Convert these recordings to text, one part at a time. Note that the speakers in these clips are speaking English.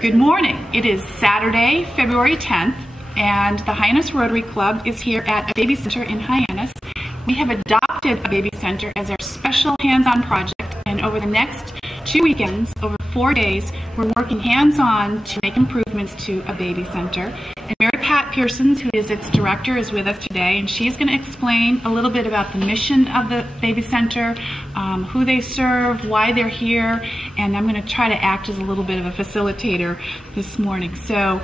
Good morning. It is Saturday, February 10th, and the Hyannis Rotary Club is here at a baby center in Hyannis. We have adopted a baby center as our special hands-on project, and over the next 2 weekends, over 4 days, we're working hands-on to make improvements to a baby center. And Mary Pat Pearsons, who is its director, is with us today, and she's going to explain a little bit about the mission of the baby center, who they serve, why they're here, and I'm going to try to act as a little bit of a facilitator this morning. So,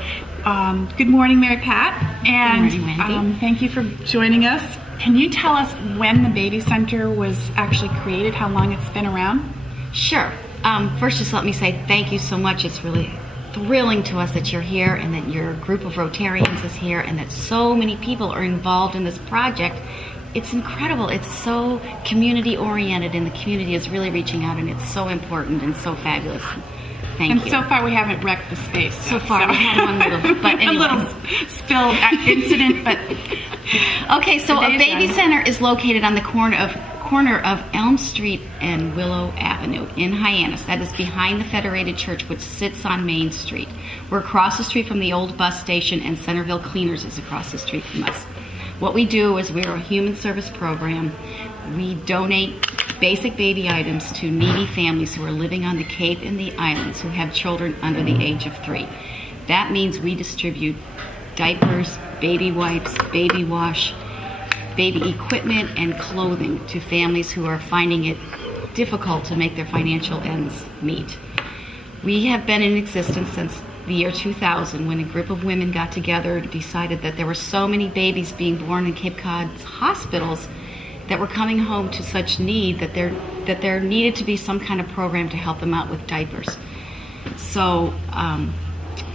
good morning, Mary Pat, and good morning, Wendy. Thank you for joining us. Can you tell us when the baby center was actually created, how long it's been around? Sure. First, just let me say thank you so much. It's really thrilling to us that you're here and that your group of Rotarians is here and that so many people are involved in this project. It's incredible. It's so community oriented and the community is really reaching out, and it's so important and so fabulous. Thank you. And so far we haven't wrecked the space. So far we had one little, but anyway. A little spill incident, but okay, so a baby center is located on the corner of Elm Street and Willow Avenue in Hyannis. That is behind the Federated Church, which sits on Main Street. We're across the street from the old bus station, and Centerville Cleaners is across the street from us. What we do is we're a human service program. We donate basic baby items to needy families who are living on the Cape and the islands who have children under the age of 3. That means we distribute diapers, baby wipes, baby wash, baby equipment, and clothing to families who are finding it difficult to make their financial ends meet. We have been in existence since the year 2000, when a group of women got together and decided that there were so many babies being born in Cape Cod's hospitals that were coming home to such need that there needed to be some kind of program to help them out with diapers. So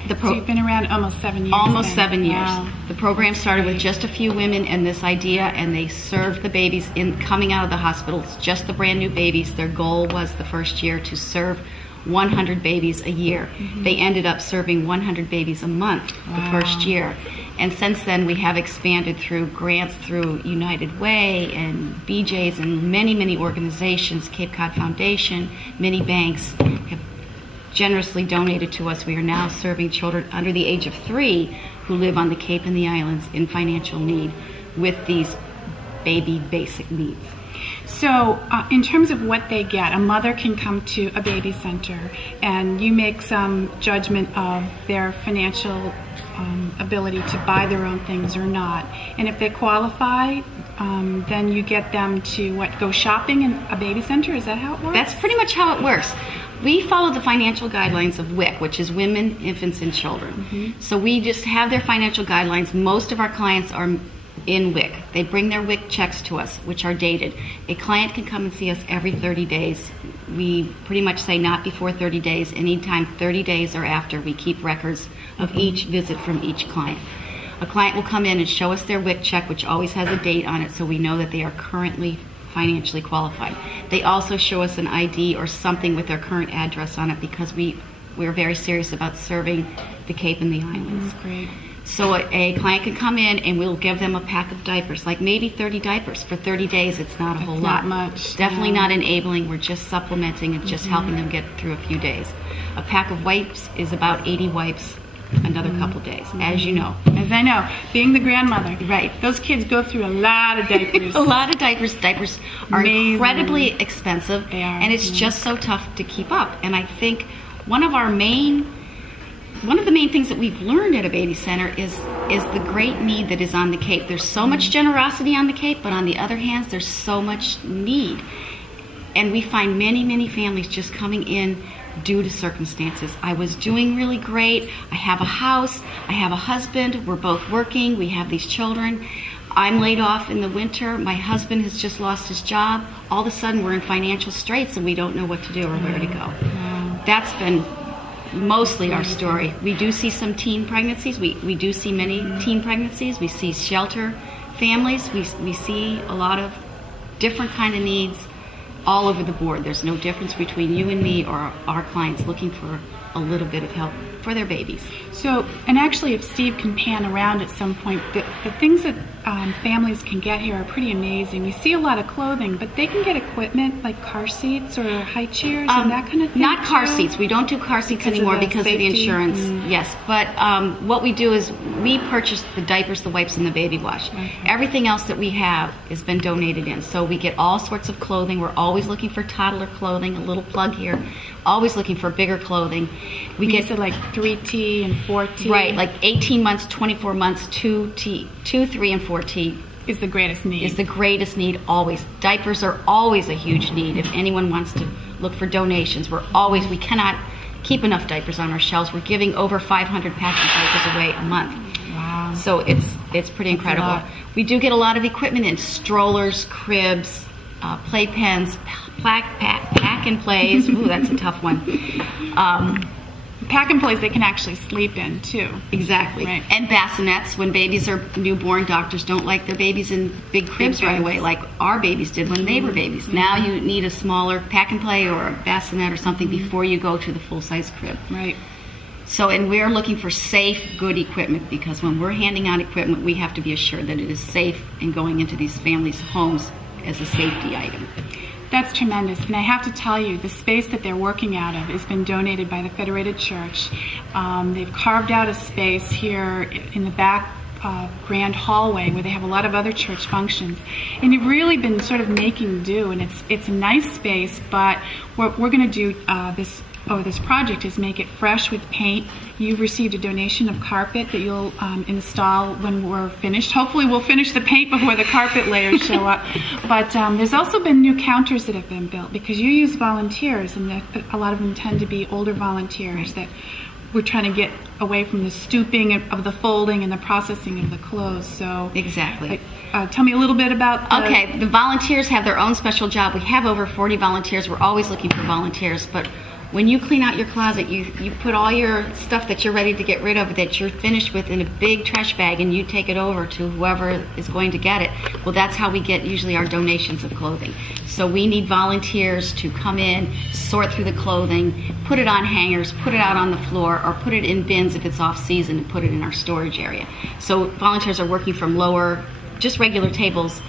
so you've been around almost 7 years. Almost then. 7 years. Wow. The program started with just a few women and this idea, and they served the babies coming out of the hospitals, just the brand new babies. Their goal was the first year to serve 100 babies a year. Mm-hmm. They ended up serving 100 babies a month the first year. And since then we have expanded through grants through United Way and BJ's and many, many organizations. Cape Cod Foundation, many banks have generously donated to us. We are now serving children under the age of 3 who live on the Cape and the islands in financial need with these baby basic needs. So in terms of what they get, a mother can come to a baby center and you make some judgment of their financial ability to buy their own things or not. And if they qualify, then you get them to go shopping in a baby center? Is that how it works? That's pretty much how it works. We follow the financial guidelines of WIC, which is Women, Infants, and Children. Mm-hmm. So we just have their financial guidelines. Most of our clients are in WIC. They bring their WIC checks to us, which are dated. A client can come and see us every 30 days. We pretty much say not before 30 days. Anytime 30 days or after, we keep records of each visit from each client. A client will come in and show us their WIC check, which always has a date on it, so we know that they are currently financially qualified. They also show us an ID or something with their current address on it, because we're very serious about serving the Cape and the islands. That's great. So a client can come in and we'll give them a pack of diapers, like maybe 30 diapers. For 30 days, it's not a whole lot. Not much. Definitely not enabling. We're just supplementing and just helping them get through a few days. A pack of wipes is about 80 wipes another couple days, as you know. As I know, being the grandmother. Right. Those kids go through a lot of diapers. A lot of diapers. Diapers are Amazing. incredibly expensive, They are. and it's just so tough to keep up. And I think one of our main one of the main things that we've learned at a baby center is the great need that is on the Cape. There's so much generosity on the Cape, but on the other hand, there's so much need. And we find many, many families just coming in due to circumstances. I was doing really great. I have a house. I have a husband. We're both working. We have these children. I'm laid off in the winter. My husband has just lost his job. All of a sudden, we're in financial straits and we don't know what to do or where to go. That's been mostly our story. We do see some teen pregnancies. We do see many teen pregnancies. We see shelter families. We see a lot of different kind of needs all over the board. There's no difference between you and me or our clients looking for a little bit of help for their babies. So, and actually if Steve can pan around at some point, the things that families can get here are pretty amazing. We see a lot of clothing, but they can get equipment like car seats or high chairs and that kind of thing. Not car seats. We don't do car seats anymore because of the insurance. Yes, but what we do is we purchase the diapers, the wipes, and the baby wash. Okay. Everything else that we have has been donated in. So we get all sorts of clothing. We're always looking for toddler clothing. A little plug here. Always looking for bigger clothing. We get like 3T and 4T. Right, like 18 months, 24 months, 2T, 2, 3, and 4T. Is the greatest need. Is the greatest need always. Diapers are always a huge need. If anyone wants to look for donations, we cannot keep enough diapers on our shelves. We're giving over 500 packs of diapers away a month. Wow. So it's pretty incredible. We do get a lot of equipment in: strollers, cribs, playpens, pack and plays. Ooh, that's a tough one. Pack and plays they can actually sleep in too. Exactly. Right. And bassinets. When babies are newborn, doctors don't like their babies in big cribs right away like our babies did when they were babies. Now you need a smaller pack and play or a bassinet or something before you go to the full-size crib. Right. So, and we're looking for safe, good equipment, because when we're handing out equipment, we have to be assured that it is safe and going into these families' homes as a safety item. That's tremendous, and I have to tell you, the space that they're working out of has been donated by the Federated Church. They've carved out a space here in the back grand hallway where they have a lot of other church functions, and they've really been sort of making do, and it's a nice space, but what we're going to do this project is make it fresh with paint. You've received a donation of carpet that you'll install when we're finished. Hopefully we'll finish the paint before the carpet layers show up. But there's also been new counters that have been built because you use volunteers, and a lot of them tend to be older volunteers that we're trying to get away from the stooping of the folding and the processing of the clothes. So exactly. Tell me a little bit about the volunteers have their own special job. We have over 40 volunteers. We're always looking for volunteers, but when you clean out your closet, you put all your stuff that you're ready to get rid of, that you're finished with, in a big trash bag, and you take it over to whoever is going to get it. Well, that's how we get usually our donations of clothing. So we need volunteers to come in, sort through the clothing, put it on hangers, put it out on the floor, or put it in bins if it's off season, and put it in our storage area. So volunteers are working from lower, just regular tables,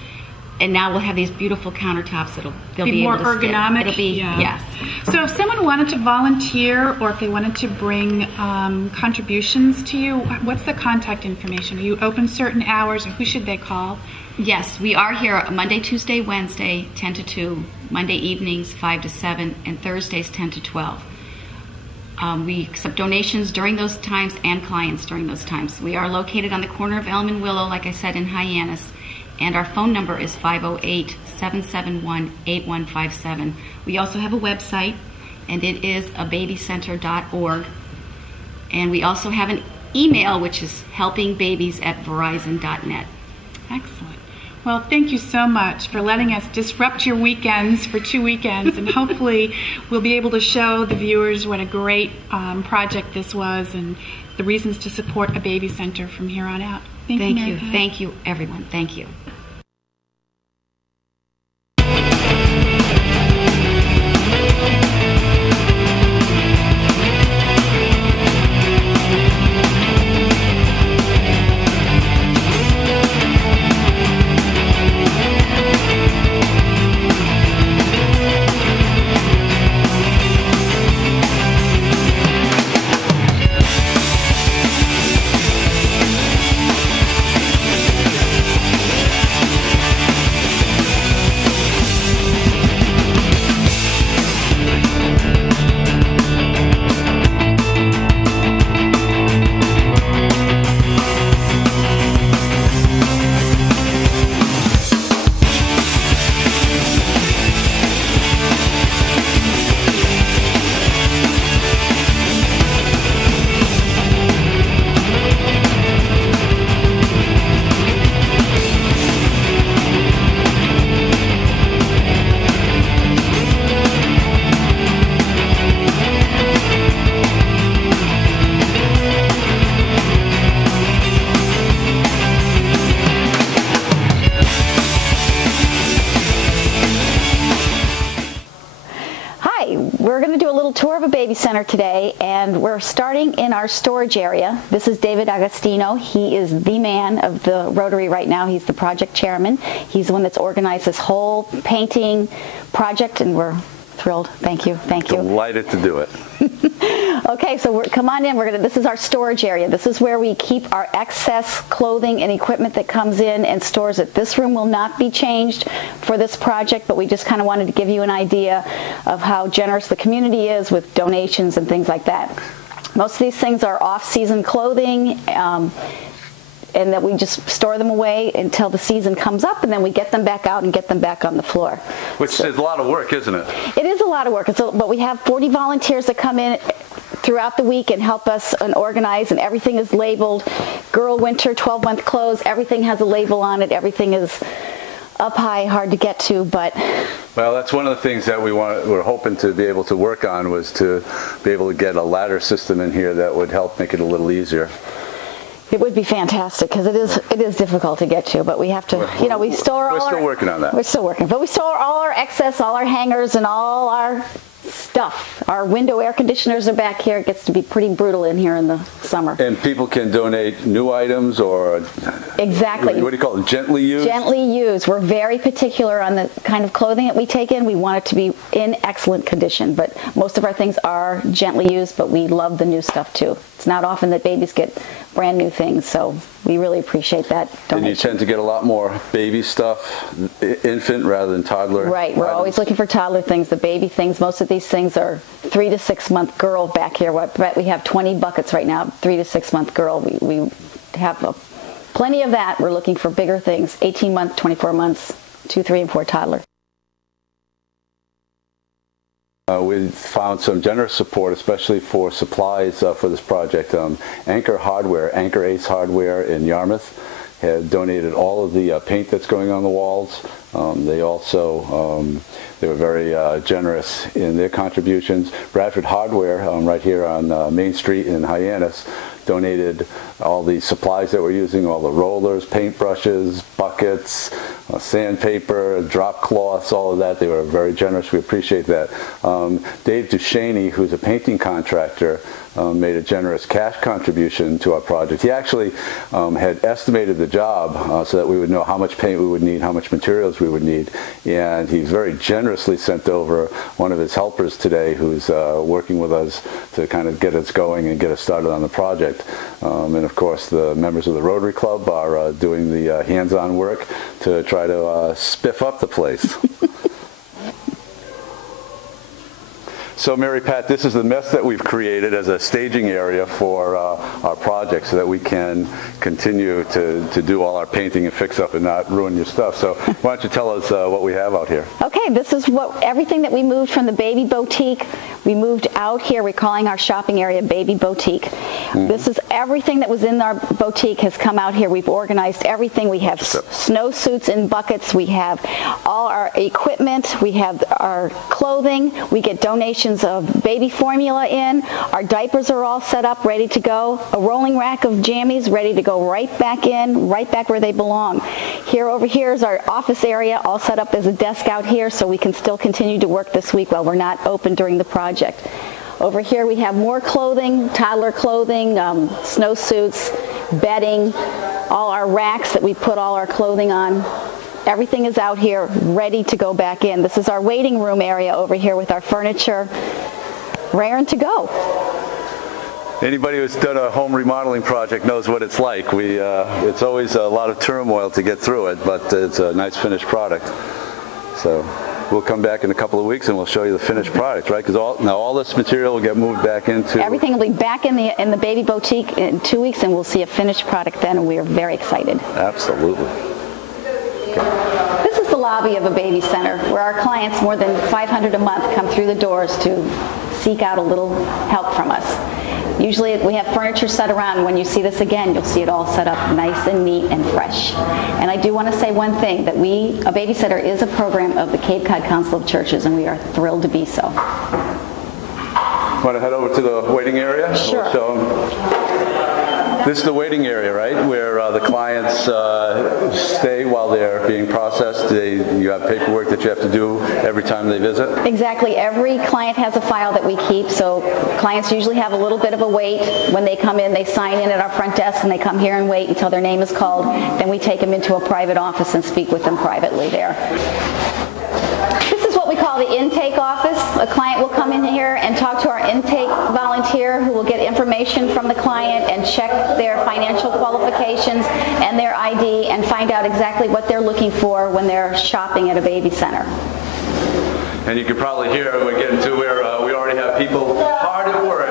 and now we'll have these beautiful countertops they'll be more able to ergonomic. It'll be, yes. So if someone wanted to volunteer, or if they wanted to bring contributions to you, what's the contact information? Are you open certain hours, or who should they call? Yes, we are here Monday, Tuesday, Wednesday, 10 to 2, Monday evenings, 5 to 7, and Thursdays, 10 to 12. We accept donations during those times and clients during those times. We are located on the corner of Elm and Willow, like I said, in Hyannis. And our phone number is 508-771-8157. We also have a website, and it is ababycenter.org. And we also have an email, which is helpingbabies@verizon.net. Excellent. Well, thank you so much for letting us disrupt your weekends for 2 weekends, and hopefully we'll be able to show the viewers what a great project this was and the reasons to support a baby center from here on out. Thank you. Thank you, everyone. Thank you. of a baby center today, and we're starting in our storage area. This is David Agostino. He is the man of the Rotary right now. He's the project chairman. He's the one that's organized this whole painting project, and we're thrilled. Thank you. Thank you. Delighted to do it. Okay, so come on in. This is our storage area. This is where we keep our excess clothing and equipment that comes in and stores it. This room will not be changed for this project, but we just kind of wanted to give you an idea of how generous the community is with donations and things like that. Most of these things are off-season clothing, and that we just store them away until the season comes up, and then we get them back out and get them back on the floor. Which is a lot of work, isn't it? It is a lot of work, but we have 40 volunteers that come in throughout the week and help us and organize, and everything is labeled. Girl Winter 12-month clothes, everything has a label on it. Everything is up high, hard to get to, but... Well, that's one of the things that we're hoping to be able to work on, was to be able to get a ladder system in here that would help make it a little easier. It would be fantastic, because it is difficult to get to, but we have to, we store all We're still working on that. We're still working, but we store all our excess, all our hangers, and all our stuff. Our window air conditioners are back here. It gets to be pretty brutal in here in the summer. And people can donate new items, or... Exactly. What do you call them? Gently used? Gently used. We're very particular on the kind of clothing that we take in. We want it to be in excellent condition, but most of our things are gently used, but we love the new stuff too. It's not often that babies get brand new things, so we really appreciate that donation. And you tend to get a lot more baby stuff, infant rather than toddler. Right, we're always looking for toddler things, the baby things. Most of these things are 3 to 6 month girl back here. We have 20 buckets right now, 3 to 6 month girl. We have plenty of that. We're looking for bigger things, 18 months, 24 months, 2, 3, and 4 toddler. We found some generous support, especially for supplies for this project. Anchor Hardware, Anchor Ace Hardware in Yarmouth, had donated all of the paint that's going on the walls. They also, they were very generous in their contributions. Bradford Hardware, right here on Main Street in Hyannis, donated all the supplies that we're using, all the rollers, paint brushes, buckets, sandpaper, drop cloths, all of that. They were very generous. We appreciate that. Dave Duchaney, who's a painting contractor, made a generous cash contribution to our project. He actually had estimated the job so that we would know how much paint we would need, how much materials we would need, and he very generously sent over one of his helpers today who's working with us to kind of get us going and get us started on the project. And of course the members of the Rotary Club are doing the hands-on work to try to spiff up the place. So Mary Pat, this is the mess that we've created as a staging area for our project, so that we can continue to do all our painting and fix up and not ruin your stuff. So why don't you tell us what we have out here? Okay, this is everything that we moved from the Baby Boutique. We moved out here. We're calling our shopping area Baby Boutique. Mm-hmm. This is everything that was in our boutique has come out here. We've organized everything. We have snowsuits in buckets. We have all our equipment. We have our clothing. We get donations of baby formula in. Our diapers are all set up, ready to go. A rolling rack of jammies ready to go right back in, right back where they belong. Over here is our office area, all set up as a desk out here, so we can still continue to work this week while we're not open during the project. Over here we have more clothing, toddler clothing, snowsuits, bedding, all our racks that we put all our clothing on. Everything is out here ready to go back in. This is our waiting room area over here with our furniture, raring to go. Anybody who's done a home remodeling project knows what it's like. It's always a lot of turmoil to get through it, but it's a nice finished product. So we'll come back in a couple of weeks and we'll show you the finished product, right? Because all this material will get moved back into... Everything will be back in the Baby Boutique in 2 weeks, and we'll see a finished product then, and we are very excited. Absolutely. This is the lobby of a baby center where our clients, more than 500 a month, come through the doors to seek out a little help from us. Usually we have furniture set around. When you see this again, you'll see it all set up nice and neat and fresh. And I do want to say one thing, that a babysitter is a program of the Cape Cod Council of Churches, and we are thrilled to be so. Want to head over to the waiting area? Sure. We'll show them. This is the waiting area, right, where the clients stay while they're being processed. You have paperwork that you have to do every time they visit? Exactly. Every client has a file that we keep, so clients usually have a little bit of a wait. When they come in, they sign in at our front desk, and they come here and wait until their name is called. Then we take them into a private office and speak with them privately there. This is what we call the intake office. A client will come in here and talk to our intake volunteer, who will get information from the client and check their financial qualifications and their ID and find out exactly what they're looking for when they're shopping at a baby center. And you can probably hear we're getting to where we already have people hard at work.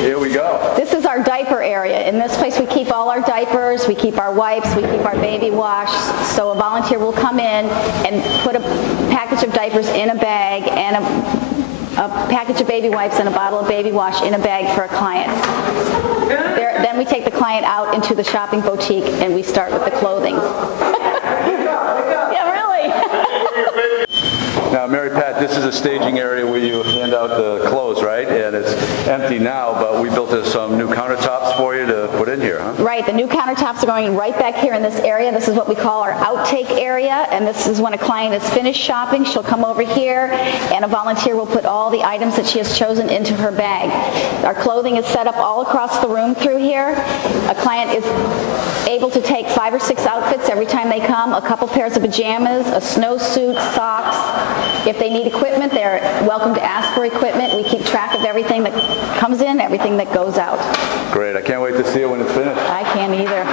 Here we go. This is our diaper area. In this place we keep all our diapers, we keep our wipes, we keep our baby wash. So a volunteer will come in and put a package of diapers in a bag and a package of baby wipes and a bottle of baby wash in a bag for a client. Then we take the client out into the shopping boutique and we start with the clothing. Yeah, really. Now, Mary Pat, this is a staging area where you hand out the clothes, right? And it's empty now, but we built some new countertops for you to put in here, huh? Right. The new countertops are going right back here in this area. This is what we call our outtake area, and this is when a client is finished shopping, she'll come over here, and a volunteer will put all the items that she has chosen into her bag. Our clothing is set up all across the room through here. A client is able to take 5 or 6 outfits every time they come, a couple pairs of pajamas, a snowsuit, socks. If they need equipment, they're welcome to ask for equipment. We keep track of everything that comes in, everything that goes out. Great. I can't wait to see it when it's finished. I can't either.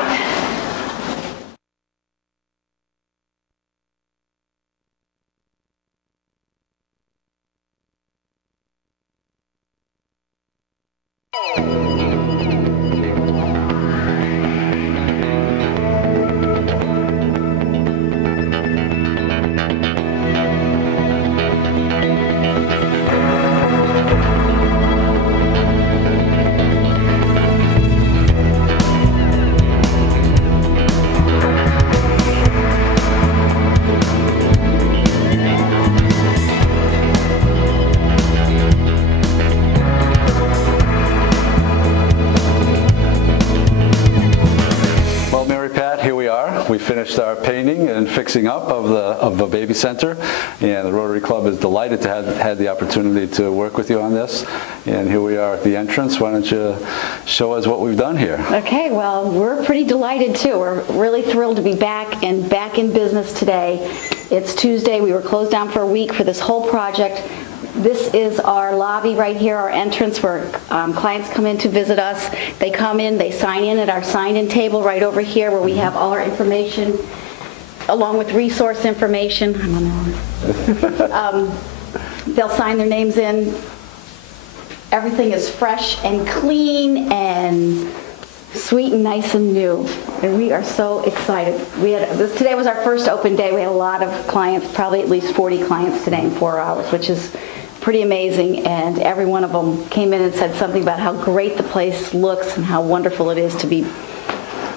We finished our painting and fixing up of the baby center, and the Rotary Club is delighted to have had the opportunity to work with you on this. And here we are at the entrance. Why don't you show us what we've done here? Okay, well, we're pretty delighted too. We're really thrilled to be back in business today. It's Tuesday. We were closed down for a week for this whole project. This is our lobby right here, our entrance, where clients come in to visit us. They come in, they sign in at our sign-in table right over here, where we have all our information, along with resource information. They'll sign their names in. Everything is fresh and clean and sweet and nice and new, and we are so excited. Today was our first open day. We had a lot of clients, probably at least 40 clients today in 4 hours, which is pretty amazing, and every one of them came in and said something about how great the place looks and how wonderful it is to be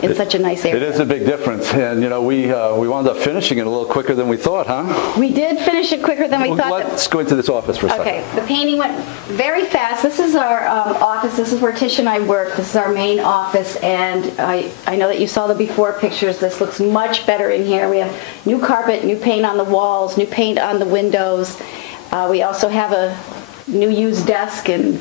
in such a nice area. It is a big difference, and you know, we wound up finishing it a little quicker than we thought, huh? We did finish it quicker than we thought. Let's go into this office for a second. Okay, the painting went very fast. This is our office. This is where Tish and I work. This is our main office, and I know that you saw the before pictures. This looks much better in here. We have new carpet, new paint on the walls, new paint on the windows. We also have a new used desk and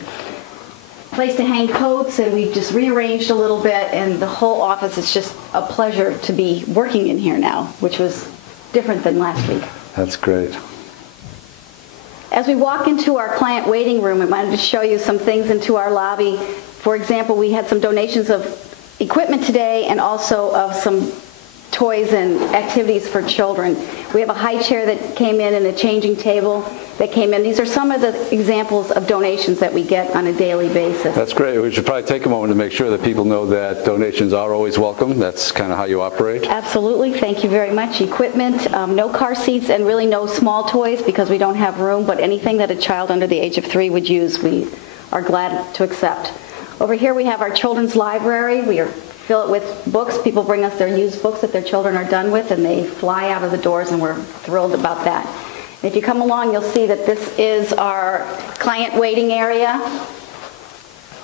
place to hang coats, and we've just rearranged a little bit, and the whole office is just a pleasure to be working in here now, which was different than last week. That's great. As we walk into our client waiting room, I wanted to show you some things into our lobby. For example, we had some donations of equipment today and also of some toys and activities for children. We have a high chair that came in and a changing table that came in. These are some of the examples of donations that we get on a daily basis. That's great. We should probably take a moment to make sure that people know that donations are always welcome. That's kind of how you operate. Absolutely. Thank you very much. Equipment, no car seats, and really no small toys because we don't have room, but anything that a child under the age of 3 would use, we are glad to accept. Over here we have our children's library. We fill it with books. People bring us their used books that their children are done with, and they fly out of the doors, and we're thrilled about that. And if you come along, you'll see that this is our client waiting area.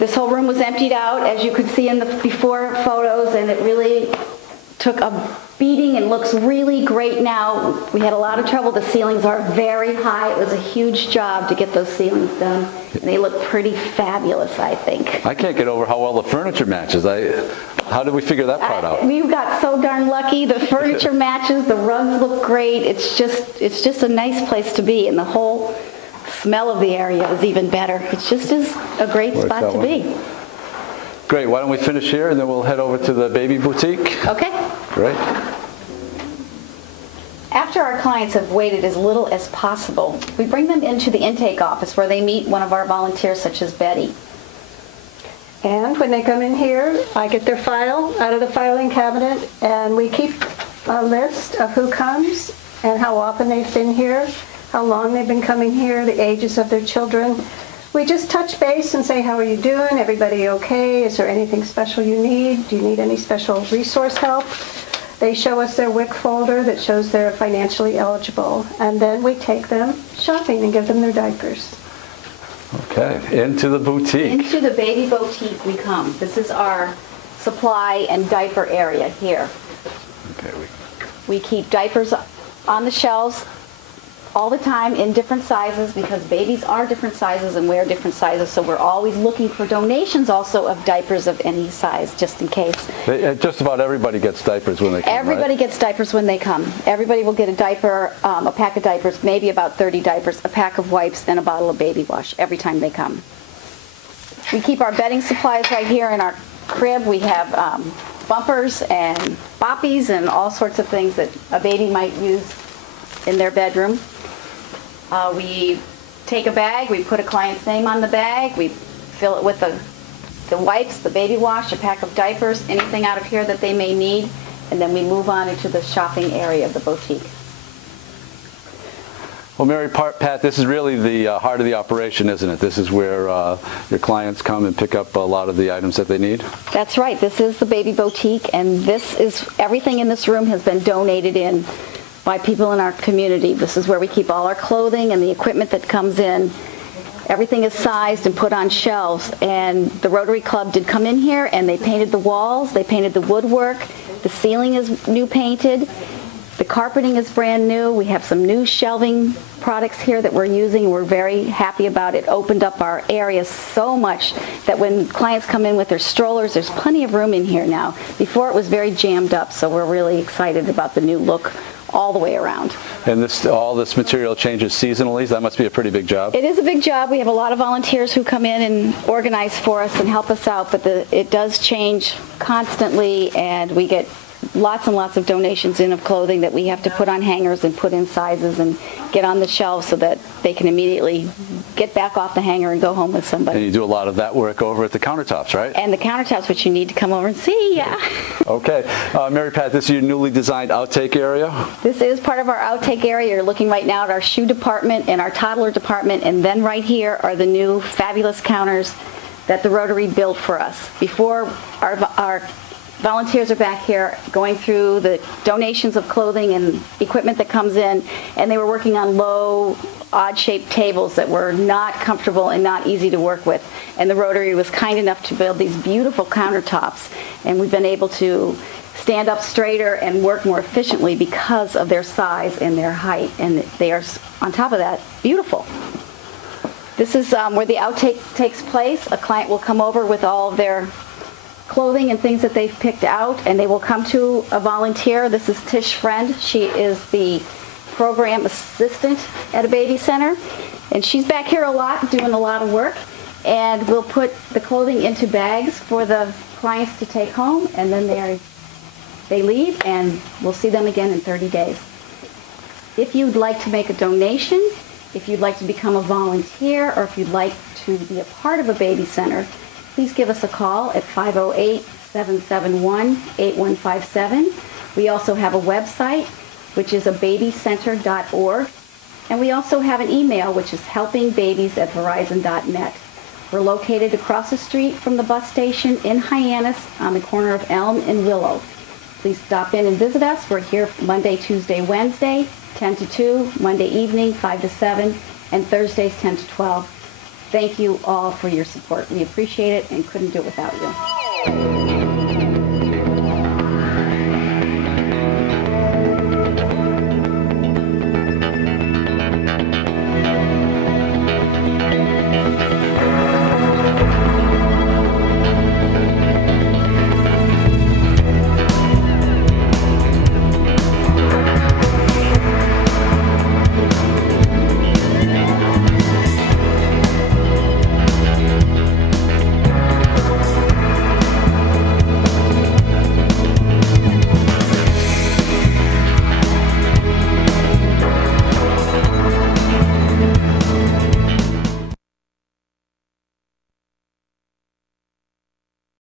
This whole room was emptied out, as you could see in the before photos, and it really took a beating and looks really great now. We had a lot of trouble. The ceilings are very high. It was a huge job to get those ceilings done. And they look pretty fabulous, I think. I can't get over how well the furniture matches. How did we figure that part out? We got so darn lucky. The furniture matches, the rugs look great. It's just a nice place to be, and the whole smell of the area is even better. It's just a great spot to be. Great. Why don't we finish here, and then we'll head over to the baby boutique. Okay. Great. After our clients have waited as little as possible, we bring them into the intake office where they meet one of our volunteers, such as Betty. And when they come in here, I get their file out of the filing cabinet, and we keep a list of who comes and how often they've been here, how long they've been coming here, the ages of their children. We just touch base and say, how are you doing? Everybody okay? Is there anything special you need? Do you need any special resource help? They show us their WIC folder that shows they're financially eligible, and then we take them shopping and give them their diapers. Okay, into the boutique. Into the baby boutique we come. This is our supply and diaper area here. Okay. We keep diapers on the shelves all the time in different sizes, because babies are different sizes and wear different sizes, so we're always looking for donations also of diapers of any size, just in case. Just about everybody gets diapers when they come, Everybody right? gets diapers when they come. Everybody will get a diaper, a pack of diapers, maybe about 30 diapers, a pack of wipes, and a bottle of baby wash every time they come. We keep our bedding supplies right here in our crib. We have bumpers and boppies and all sorts of things that a baby might use in their bedroom. We take a bag, we put a client's name on the bag, we fill it with the wipes, the baby wash, a pack of diapers, anything out of here that they may need, and then we move on into the shopping area of the boutique. Well, Mary Pat, this is really the heart of the operation, isn't it? This is where your clients come and pick up a lot of the items that they need? That's right. This is the baby boutique, and this is everything in this room has been donated in by people in our community. This is where we keep all our clothing and the equipment that comes in. Everything is sized and put on shelves, and the Rotary Club did come in here and they painted the walls, they painted the woodwork, the ceiling is new painted, the carpeting is brand new. We have some new shelving products here that we're using. We're very happy about it. Opened up our area so much that when clients come in with their strollers, there's plenty of room in here now. Before it was very jammed up, so we're really excited about the new look all the way around. And all this material changes seasonally? That must be a pretty big job. It is a big job. We have a lot of volunteers who come in and organize for us and help us out, but it does change constantly, and we get lots and lots of donations in of clothing that we have to put on hangers and put in sizes and get on the shelves so that they can immediately get back off the hanger and go home with somebody. And you do a lot of that work over at the countertops, right? And the countertops, which you need to come over and see, yeah. Okay. Mary Pat, this is your newly designed outtake area? This is part of our outtake area. You're looking right now at our shoe department and our toddler department, and then right here are the new fabulous counters that the Rotary built for us. Before, our volunteers are back here going through the donations of clothing and equipment that comes in, and they were working on low, odd-shaped tables that were not comfortable and not easy to work with. And the Rotary was kind enough to build these beautiful countertops, and we've been able to stand up straighter and work more efficiently because of their size and their height, and they are, on top of that, beautiful. This is where the outtake takes place. A client will come over with all of their clothing and things that they've picked out, and they will come to a volunteer. This is Tish Friend. She is the program assistant at a baby center, and she's back here a lot doing a lot of work, and we'll put the clothing into bags for the clients to take home, and then they leave, and we'll see them again in 30 days. If you'd like to make a donation, if you'd like to become a volunteer, or if you'd like to be a part of a baby center, please give us a call at 508-771-8157. We also have a website, which is ababycenter.org. And we also have an email, which is helpingbabies@verizon.net. We're located across the street from the bus station in Hyannis on the corner of Elm and Willow. Please stop in and visit us. We're here Monday, Tuesday, Wednesday, 10 to 2, Monday evening, 5 to 7, and Thursdays, 10 to 12. thank you all for your support. We appreciate it and couldn't do it without you.